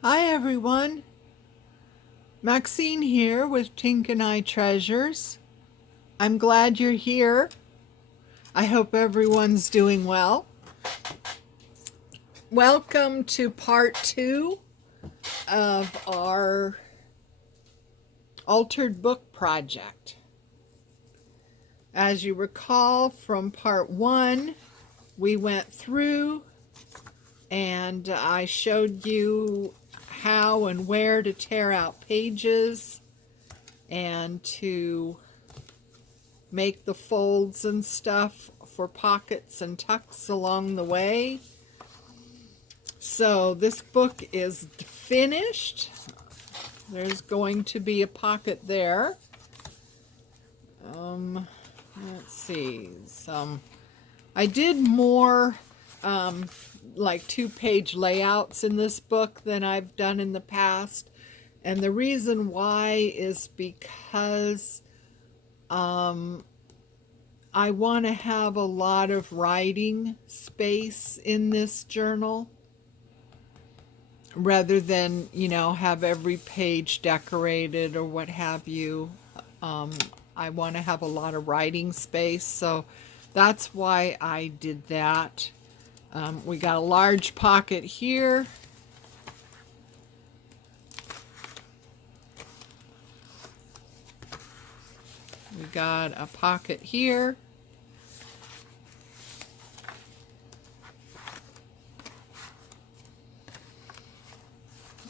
Hi everyone, Maxine here with Tink and I Treasures. I'm glad you're here. I hope everyone's doing well. Welcome to part 2 of our altered book project. As you recall from part 1, we went through and I showed you how and where to tear out pages and to make the folds and stuff for pockets and tucks along the way. So this book is finished. There's going to be a pocket there. Let's see. I did more like 2-page layouts in this book than I've done in the past. And the reason why is because I want to have a lot of writing space in this journal rather than, have every page decorated or what have you. I want to have a lot of writing space, so that's why I did that. We got a large pocket here. We got a pocket here.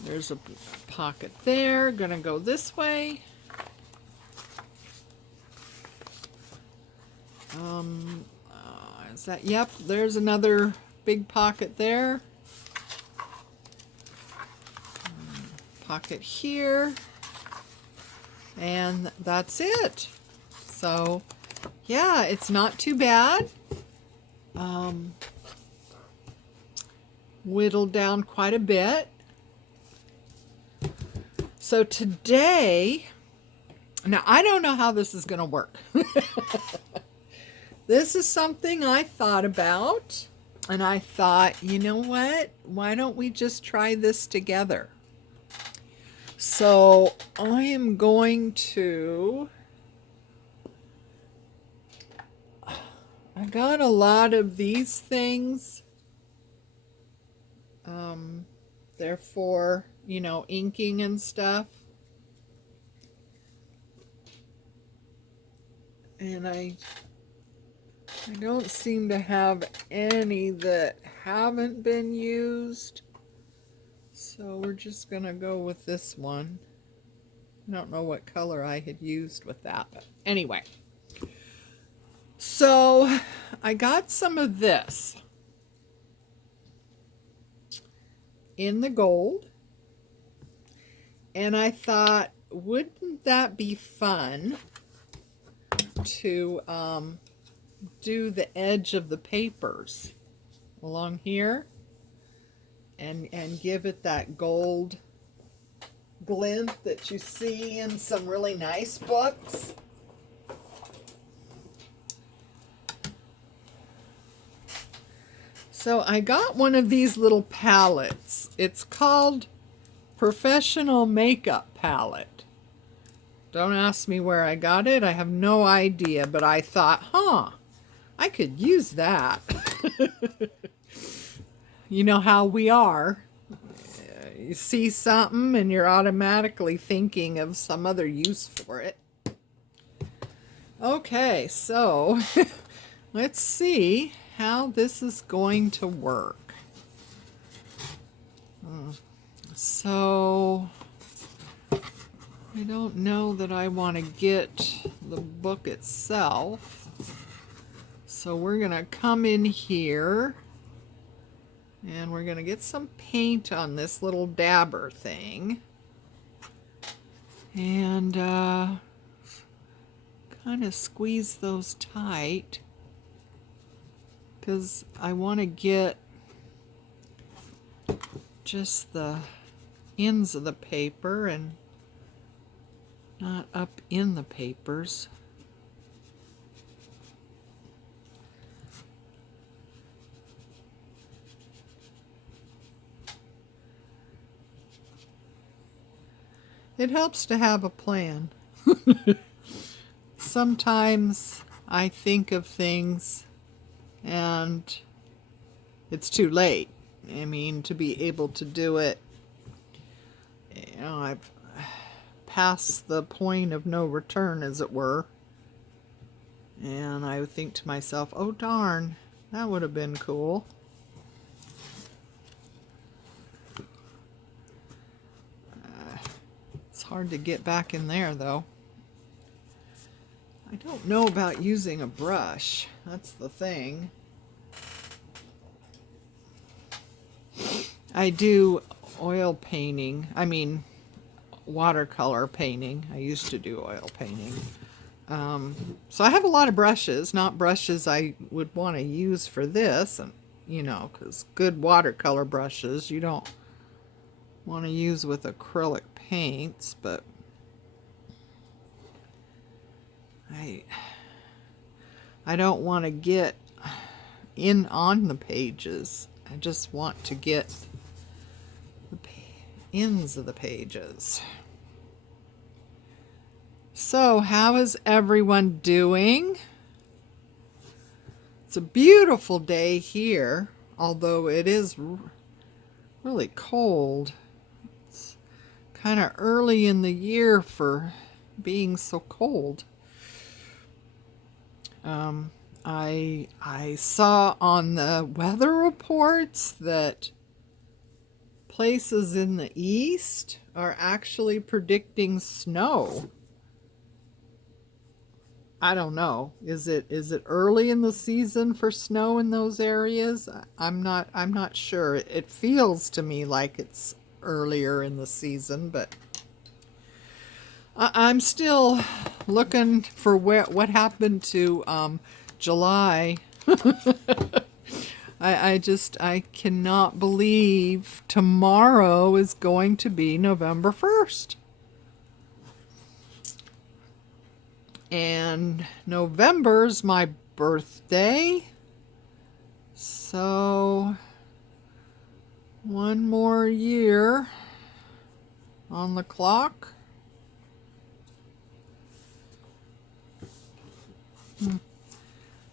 There's a pocket there. Gonna go this way. Is that? Yep, there's another big pocket there. Pocket here. And that's it. So, yeah, it's not too bad. Whittled down quite a bit. So today, now I don't know how this is going to work. This is something I thought about, and I thought, you know what? Why don't we just try this together? So I am going to, I got a lot of these things. They're for, inking and stuff. And I don't seem to have any that haven't been used. So we're just going to go with this one. I don't know what color I had used with that, but anyway. So I got some of this in the gold. And I thought, wouldn't that be fun to do the edge of the papers along here and give it that gold glint that you see in some really nice books. So I got one of these little palettes. It's called Professional Makeup Palette. Don't ask me where I got it. I have no idea, but I thought, I could use that. You know how we are. You see something and you're automatically thinking of some other use for it. Okay, so let's see how this is going to work. So I don't know that I want to get the book itself. So we're going to come in here and we're going to get some paint on this little dabber thing. And kind of squeeze those tight because I want to get just the ends of the paper and not up in the papers. It helps to have a plan. Sometimes I think of things and it's too late. I mean, to be able to do it, you know, I've passed the point of no return, as it were. And I would think to myself, oh darn, that would have been cool. It's hard to get back in there, though. I don't know about using a brush. That's the thing. I do oil painting. I mean, watercolor painting. I used to do oil painting. So I have a lot of brushes, not brushes I would want to use for this, and you know, because good watercolor brushes you don't want to use with acrylic paints, but I don't want to get in on the pages. I just want to get the ends of the pages. So, how is everyone doing? It's a beautiful day here, although it is really cold. It's kind of early in the year for being so cold. I saw on the weather reports that places in the east are actually predicting snow. I don't know. Is it early in the season for snow in those areas? I'm not sure. It feels to me like it's earlier in the season, but I'm still looking for what happened to July. I cannot believe tomorrow is going to be November 1st. And November's my birthday. So one more year on the clock.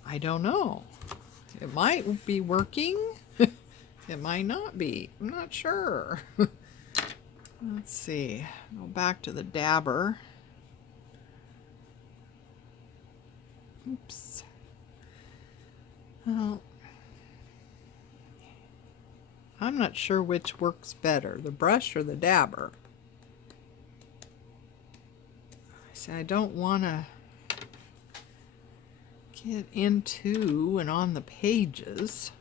I don't know. It might be working. It might not be. I'm not sure. Let's see. Go back to the dabber. Oops. Well, I'm not sure which works better, the brush or the dabber. See, I don't want to get into and on the pages.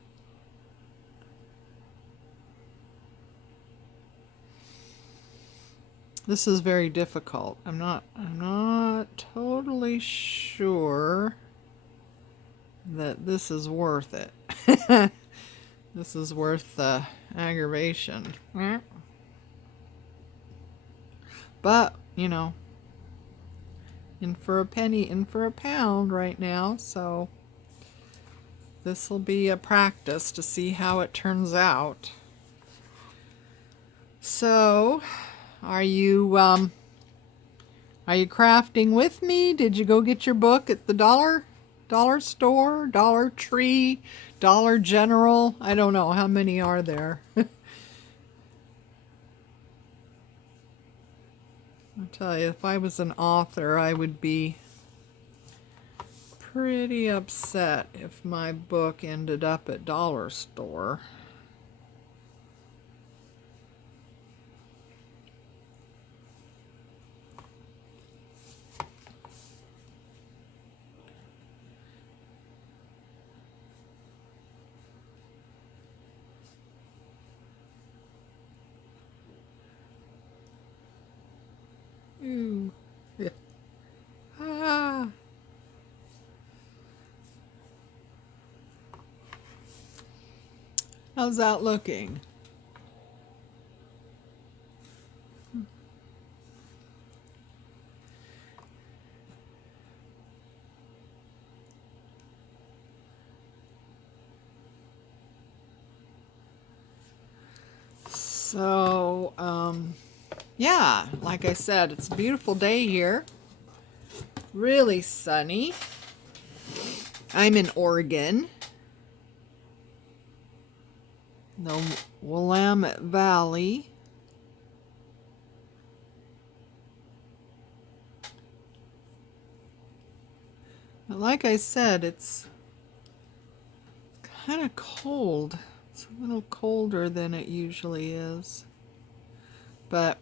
This is very difficult. I'm not totally sure that this is worth it. This is worth the aggravation. But, you know, in for a penny, in for a pound right now, so this will be a practice to see how it turns out. So, are you crafting with me? Did you go get your book at the dollar store, Dollar Tree, Dollar General? I don't know. How many are there? I'll tell you, if I was an author, I would be pretty upset if my book ended up at Dollar Store. Ooh. Yeah. Ah. How's that looking? So, yeah, like I said, it's a beautiful day here. Really sunny. I'm in Oregon, the Willamette Valley. But like I said, it's kind of cold. It's a little colder than it usually is. But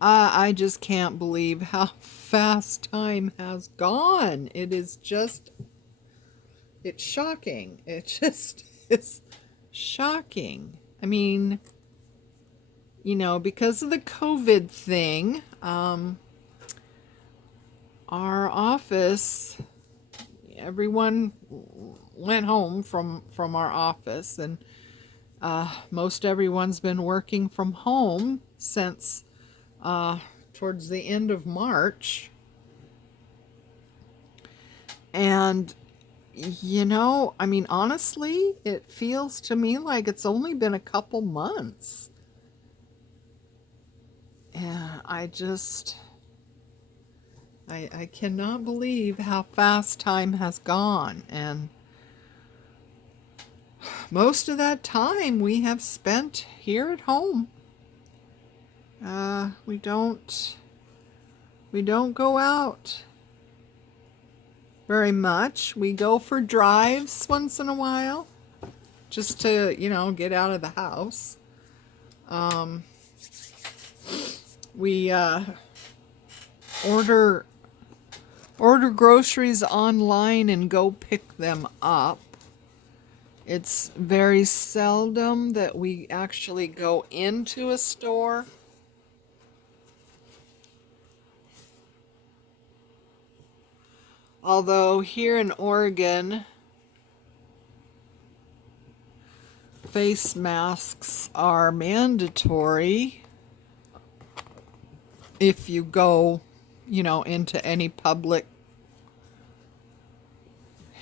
I just can't believe how fast time has gone. It is just, it's shocking. It just is shocking. I mean, you know, because of the COVID thing, our office, everyone went home from our office, and most everyone's been working from home since towards the end of March. And you know, I mean, honestly, it feels to me like it's only been a couple months. And I cannot believe how fast time has gone. And most of that time we have spent here at home. We don't go out very much. We go for drives once in a while, just to, you know, get out of the house. We order groceries online and go pick them up. It's very seldom that we actually go into a store. Although here in Oregon, face masks are mandatory if you go, you know, into any public,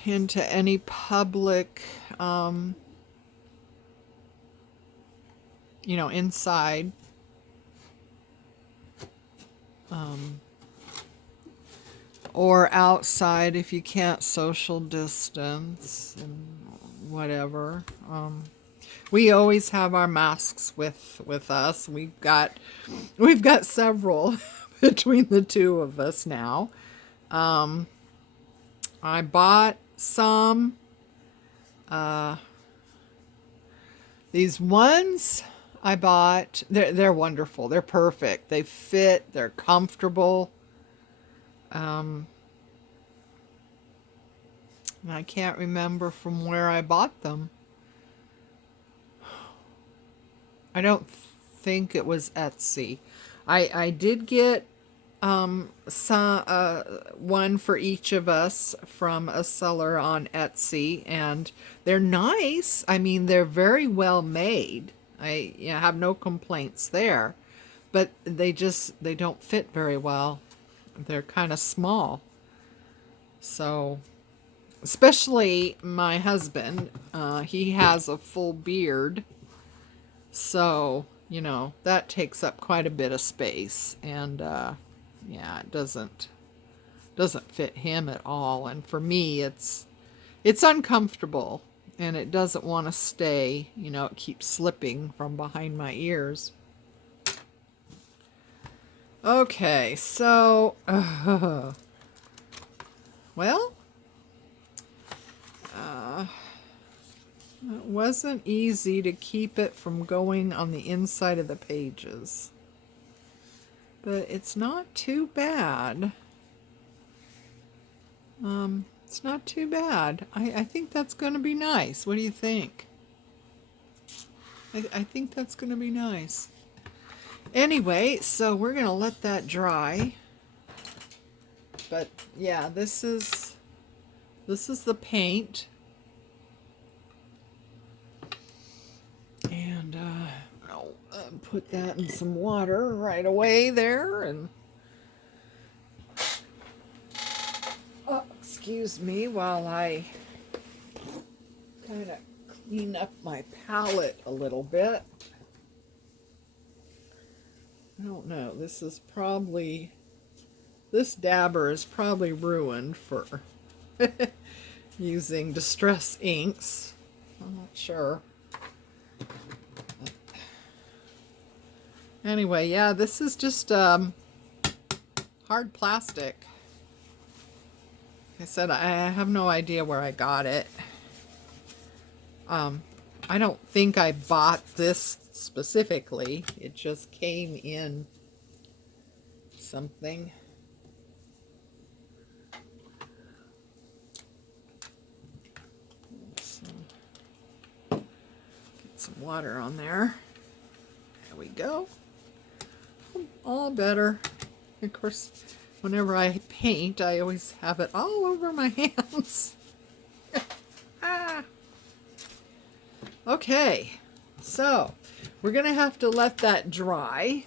you know, inside. Or outside if you can't social distance and whatever. We always have our masks with us. We've got several between the two of us now. I bought some. These ones I bought, they're wonderful. They're perfect. They fit. They're comfortable. I can't remember from where I bought them. I don't think it was Etsy. I did get one for each of us from a seller on Etsy, and they're nice. I mean, they're very well made. I have no complaints there, but they don't fit very well. They're kind of small. So, especially my husband, he has a full beard. So, you know, that takes up quite a bit of space. And, it doesn't fit him at all. And for me, it's uncomfortable. And it doesn't want to stay. You know, it keeps slipping from behind my ears. Okay, so, well, it wasn't easy to keep it from going on the inside of the pages, but it's not too bad. It's not too bad. I think that's going to be nice. What do you think? I think that's going to be nice. Anyway, so we're going to let that dry. But yeah, this is the paint. And I'll put that in some water right away there. And excuse me while I kind of clean up my palette a little bit. I don't know. This dabber is probably ruined for using distress inks. I'm not sure. Anyway, yeah, this is just hard plastic. Like I said, I have no idea where I got it. I don't think I bought this specifically. It just came in something. Get some water on there. There we go. All better. Of course, whenever I paint, I always have it all over my hands. Ah. Okay, so we're going to have to let that dry.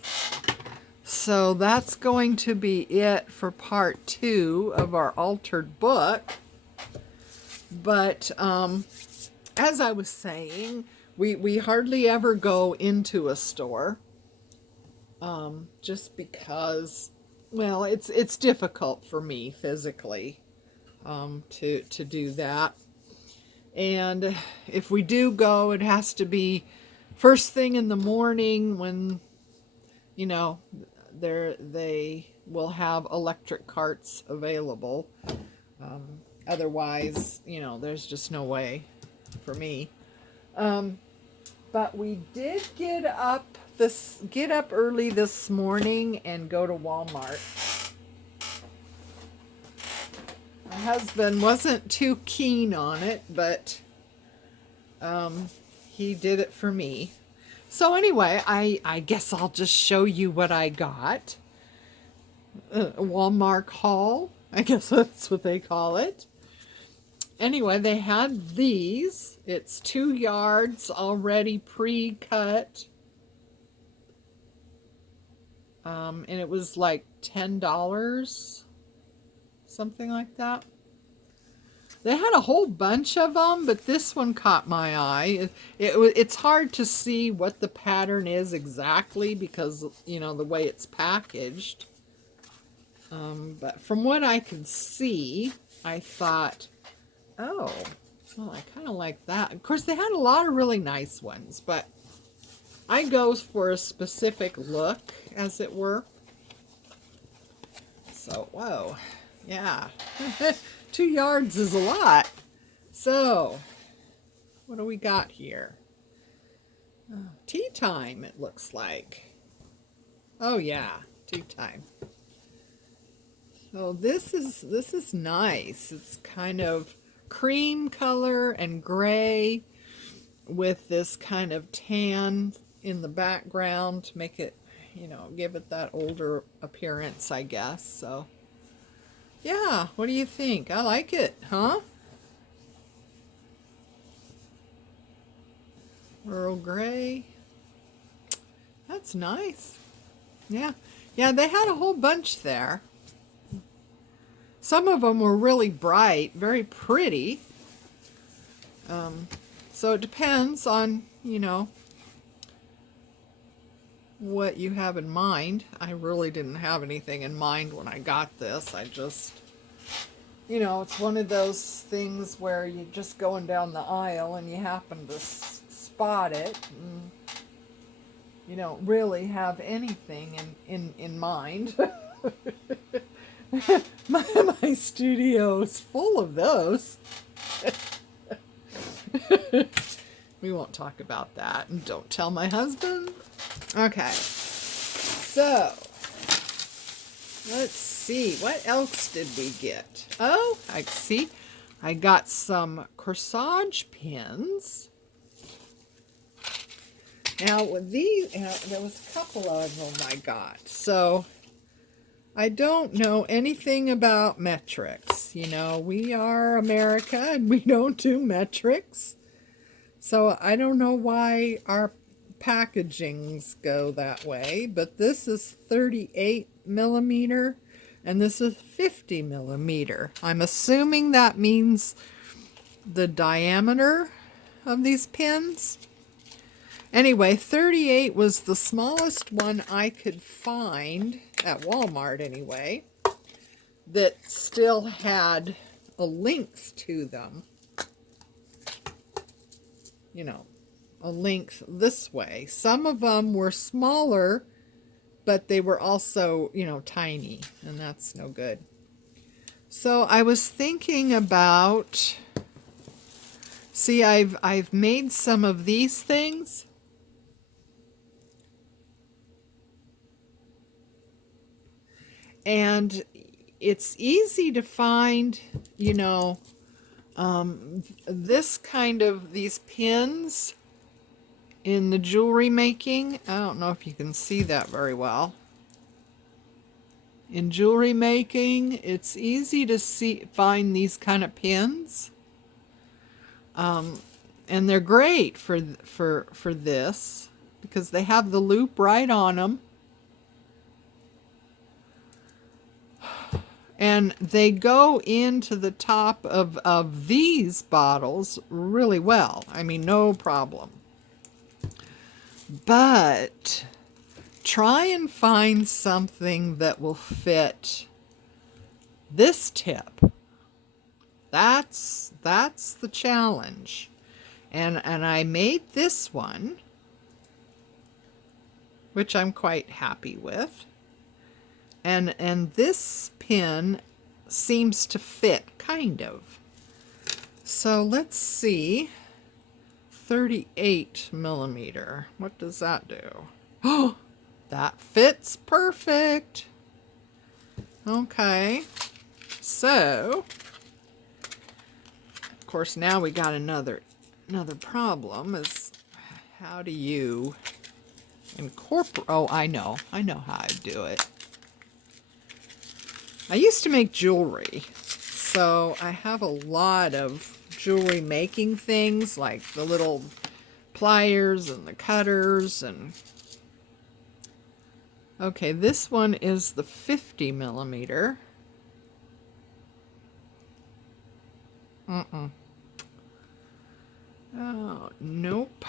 So that's going to be it for part 2 of our altered book. But as I was saying, we hardly ever go into a store. Just because, well, it's difficult for me physically to do that. And if we do go, it has to be first thing in the morning when, you know, they will have electric carts available. Otherwise, you know, there's just no way for me. But we did get up early this morning and go to Walmart. My husband wasn't too keen on it, but he did it for me. So anyway, I guess I'll just show you what I got. A Walmart haul, I guess that's what they call it. Anyway, they had these. It's 2 yards already pre-cut. And it was like $10. Something like that. They had a whole bunch of them, but this one caught my eye. It's hard to see what the pattern is exactly because, you know, the way it's packaged. But from what I could see, I thought, oh, well, I kind of like that. Of course, they had a lot of really nice ones, but I go for a specific look, as it were. So, whoa. Yeah, 2 yards is a lot. So, what do we got here? Oh, tea time, it looks like. Oh yeah, tea time. So this is nice. It's kind of cream color and gray with this kind of tan in the background to make it, you know, give it that older appearance, I guess. So yeah, what do you think? I like it, huh? Earl Grey. That's nice. Yeah. Yeah, they had a whole bunch there. Some of them were really bright, very pretty. So it depends on, you know, what you have in mind. I really didn't have anything in mind when I got this. I just, you know, it's one of those things where you're just going down the aisle and you happen to spot it. And you don't really have anything in mind. my studio is full of those. We won't talk about that, and don't tell my husband. Okay, so let's see, what else did we get? Oh, I see, I got some corsage pins. Now with these, there was a couple of them I got. So I don't know anything about metrics. You know, we are America and we don't do metrics. So I don't know why our packagings go that way, but this is 38 millimeter and this is 50 millimeter. I'm assuming that means the diameter of these pins. Anyway, 38 was the smallest one I could find, at Walmart anyway, that still had a length to them. You know, a length this way. Some of them were smaller, but they were also, you know, tiny, and that's no good. So I was thinking about, see, I've made some of these things. And it's easy to find, you know, this kind of, these pins in the jewelry making. I don't know if you can see that very well. In jewelry making, it's easy to find these kind of pins. And they're great for this because they have the loop right on them. And they go into the top of these bottles really well. I mean, no problem. But try and find something that will fit this tip. That's the challenge. And I made this one, which I'm quite happy with. And this pin seems to fit, kind of. So let's see. 38 millimeter. What does that do? Oh, that fits perfect. Okay. So, of course, now we got another problem is how do you incorporate? Oh, I know how I do it. I used to make jewelry, so I have a lot of jewelry making things like the little pliers and the cutters and okay, this one is the 50 millimeter. Oh, nope.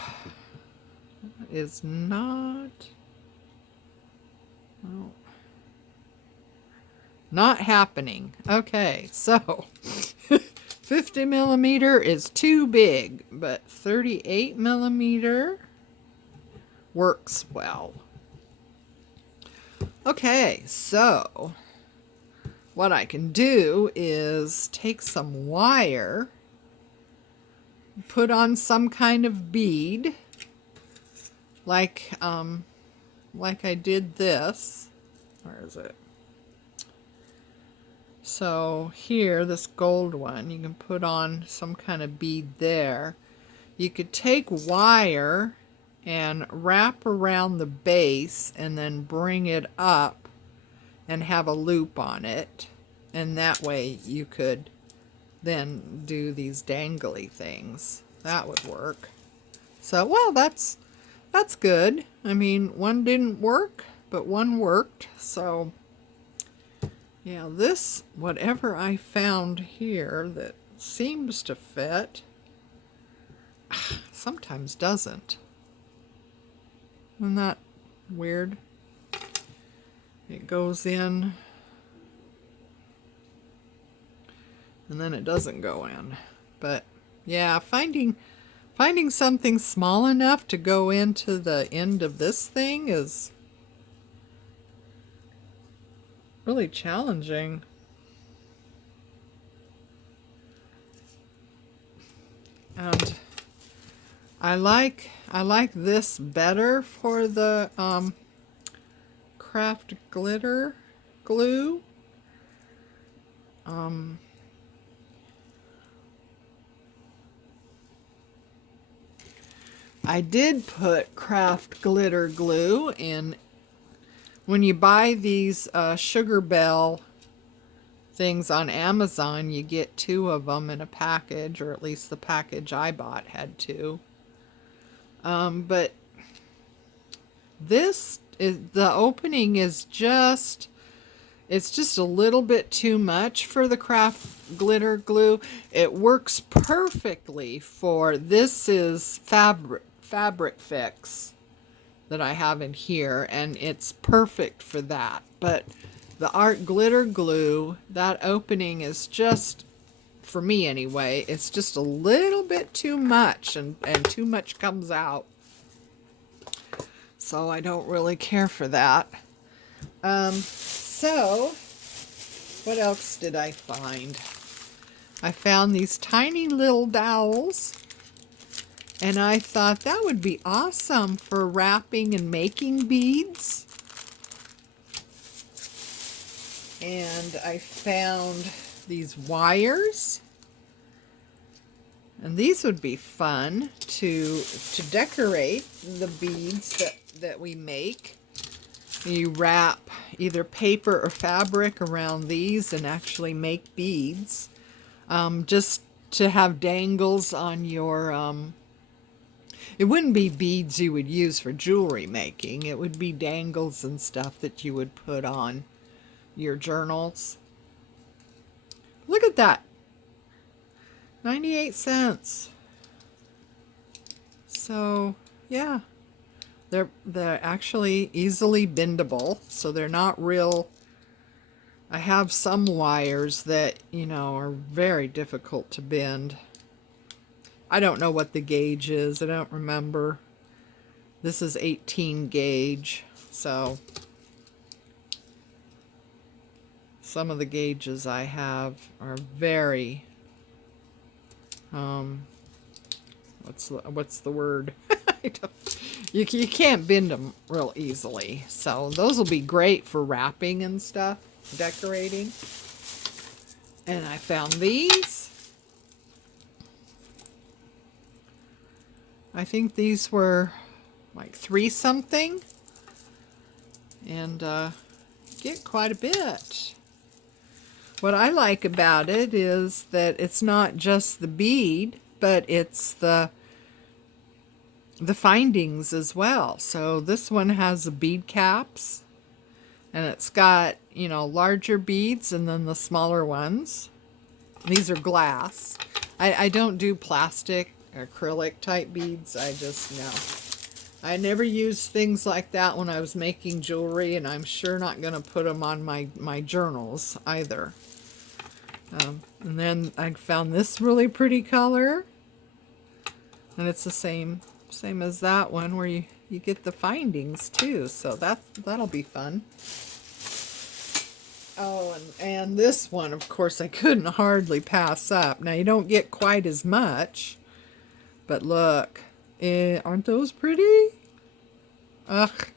That is not. Oh. Not happening. Okay, so 50 millimeter is too big, but 38 millimeter works well. Okay, so what I can do is take some wire, put on some kind of bead, like I did this. Where is it? So here, this gold one, you can put on some kind of bead there. You could take wire and wrap around the base and then bring it up and have a loop on it. And that way you could then do these dangly things. That would work. So, well, that's good. I mean, one didn't work, but one worked. So yeah, this, whatever I found here that seems to fit, sometimes doesn't. Isn't that weird? It goes in, and then it doesn't go in. But yeah, finding something small enough to go into the end of this thing is really challenging. And I like this better for the craft glitter glue. I did put craft glitter glue in. When you buy these Sugar Bell things on Amazon, you get 2 of them in a package, or at least the package I bought had 2. But this is, the opening is just, it's just a little bit too much for the craft glitter glue. It works perfectly for, this is fabric fix that I have in here, and it's perfect for that. But the art glitter glue, that opening is just, for me anyway, it's just a little bit too much, and too much comes out. So I don't really care for that. So what else did I find? I found these tiny little dowels, and I thought that would be awesome for wrapping and making beads. And I found these wires, and these would be fun to decorate the beads that we make. You wrap either paper or fabric around these and actually make beads. Just to have dangles on your, it wouldn't be beads you would use for jewelry making. It would be dangles and stuff that you would put on your journals. Look at that. 98 cents. So, yeah. They're actually easily bendable, so they're not real. I have some wires that, you know, are very difficult to bend. I don't know what the gauge is. I don't remember. This is 18 gauge, so some of the gauges I have are very, what's the word? You can't bend them real easily. So those will be great for wrapping and stuff, decorating. And I found these. I think these were like 3 something. And get quite a bit. What I like about it is that it's not just the bead, but it's the findings as well. So this one has the bead caps, and it's got, you know, larger beads and then the smaller ones. These are glass. I don't do plastic, acrylic type beads. I just, no. I never used things like that when I was making jewelry, and I'm sure not going to put them on my journals either. And then I found this really pretty color, and it's the same as that one, where you get the findings too, so that'll be fun. Oh, and this one, of course, I couldn't hardly pass up. Now, you don't get quite as much, but look, aren't those pretty? Ugh,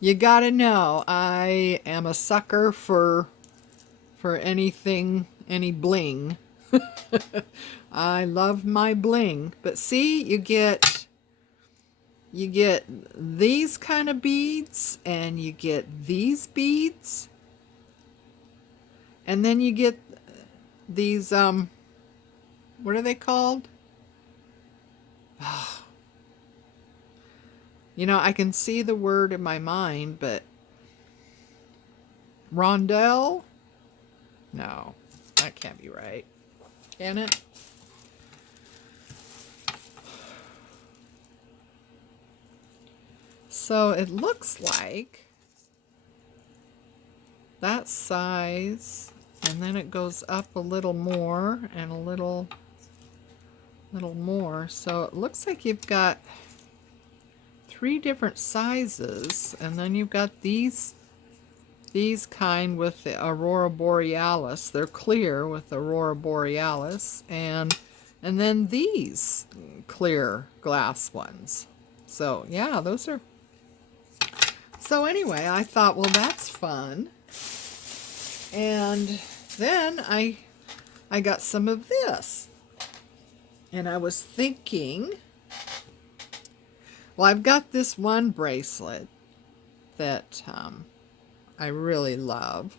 you gotta know, I am a sucker for anything, any bling. I love my bling. But see, you get these kind of beads, and you get these beads, and then you get these, what are they called? You know, I can see the word in my mind, but rondelle? No, that can't be right. Can it? So it looks like that size, and then it goes up a little more and a little more. So it looks like you've got 3 different sizes, and then you've got these kind with the Aurora Borealis. They're clear with Aurora Borealis, and then these clear glass ones. So yeah, those are. So anyway, I thought, well, that's fun. And then I got some of this. And I was thinking, well, I've got this one bracelet that I really love.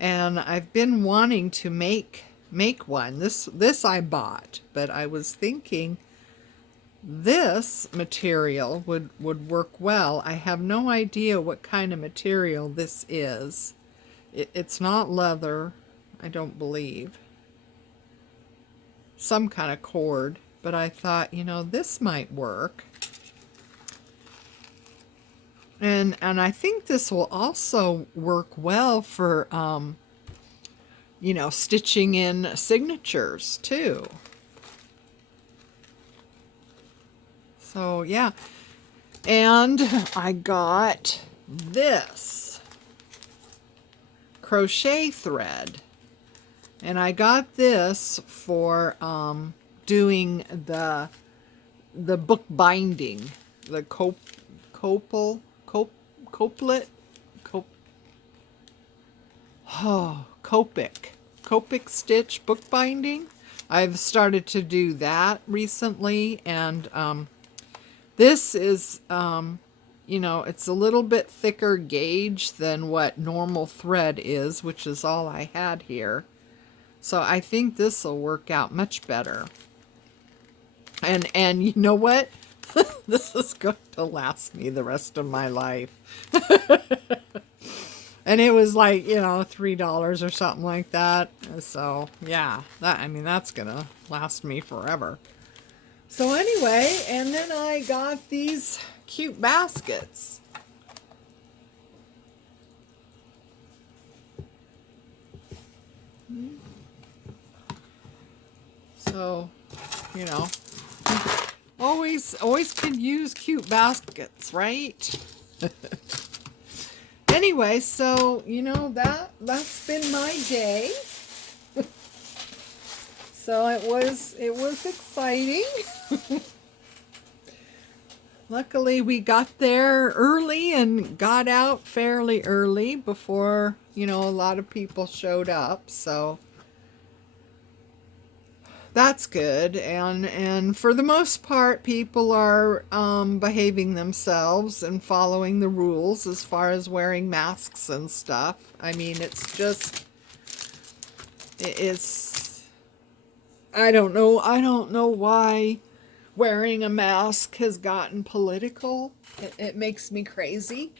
And I've been wanting to make one. This I bought, but I was thinking this material would work well. I have no idea what kind of material this is. It's not leather, I don't believe. Some kind of cord, but I thought, you know, this might work. And I think this will also work well for, stitching in signatures too. So yeah. And I got this crochet thread. And I got this for doing the book binding, the copelet, Copic stitch book binding. I've started to do that recently, and this is, it's a little bit thicker gauge than what normal thread is, which is all I had here. So I think this will work out much better. And you know what? This is going to last me the rest of my life. And it was like, $3 or something like that. So yeah, that's gonna last me forever. So anyway, and then I got these cute baskets. So, always can use cute baskets, right? Anyway, so that's been my day. So it was exciting. Luckily we got there early and got out fairly early before, a lot of people showed up, so that's good. And for the most part, people are behaving themselves and following the rules as far as wearing masks and stuff. I mean, I don't know why wearing a mask has gotten political. It makes me crazy.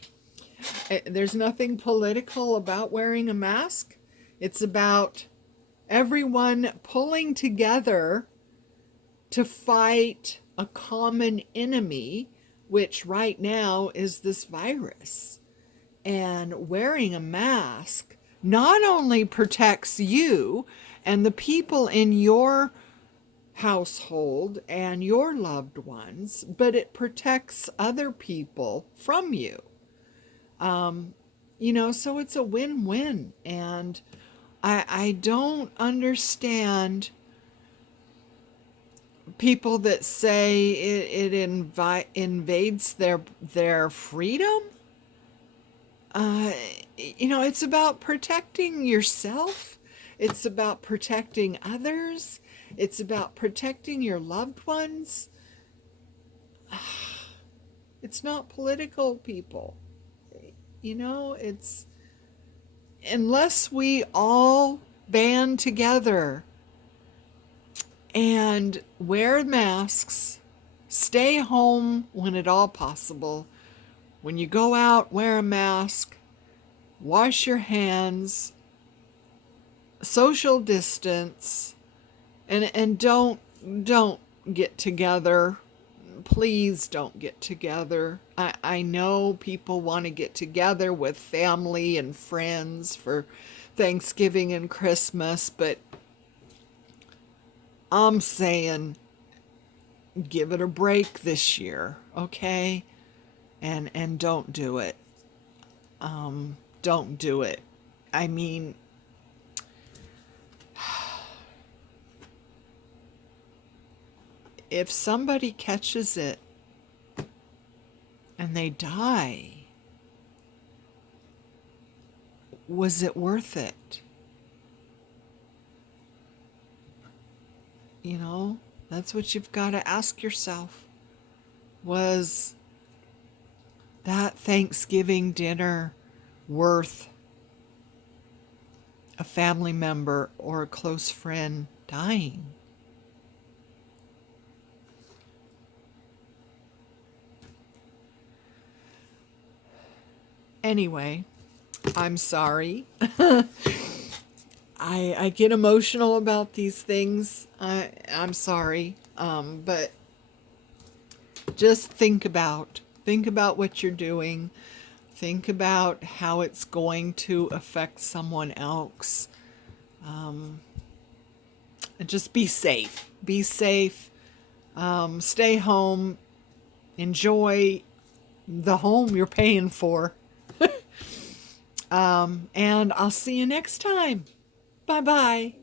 There's nothing political about wearing a mask. It's about everyone pulling together to fight a common enemy, which right now is this virus. And wearing a mask not only protects you and the people in your household and your loved ones, but it protects other people from you. So it's a win-win. And I don't understand people that say it invades their freedom. It's about protecting yourself. It's about protecting others. It's about protecting your loved ones. It's not political, people. It's unless we all band together and wear masks, stay home when at all possible. When you go out, wear a mask, wash your hands, social distance, and don't get together. Please don't get together. I know people want to get together with family and friends for Thanksgiving and Christmas, but I'm saying give it a break this year, okay? And don't do it. Don't do it. I mean, if somebody catches it and they die, was it worth it? That's what you've got to ask yourself. Was that Thanksgiving dinner worth a family member or a close friend dying? Anyway, I'm sorry. I get emotional about these things. I'm sorry. But just think about Think about what you're doing. Think about how it's going to affect someone else. And just be safe. Be safe. Stay home. Enjoy the home you're paying for. And I'll see you next time. Bye-bye.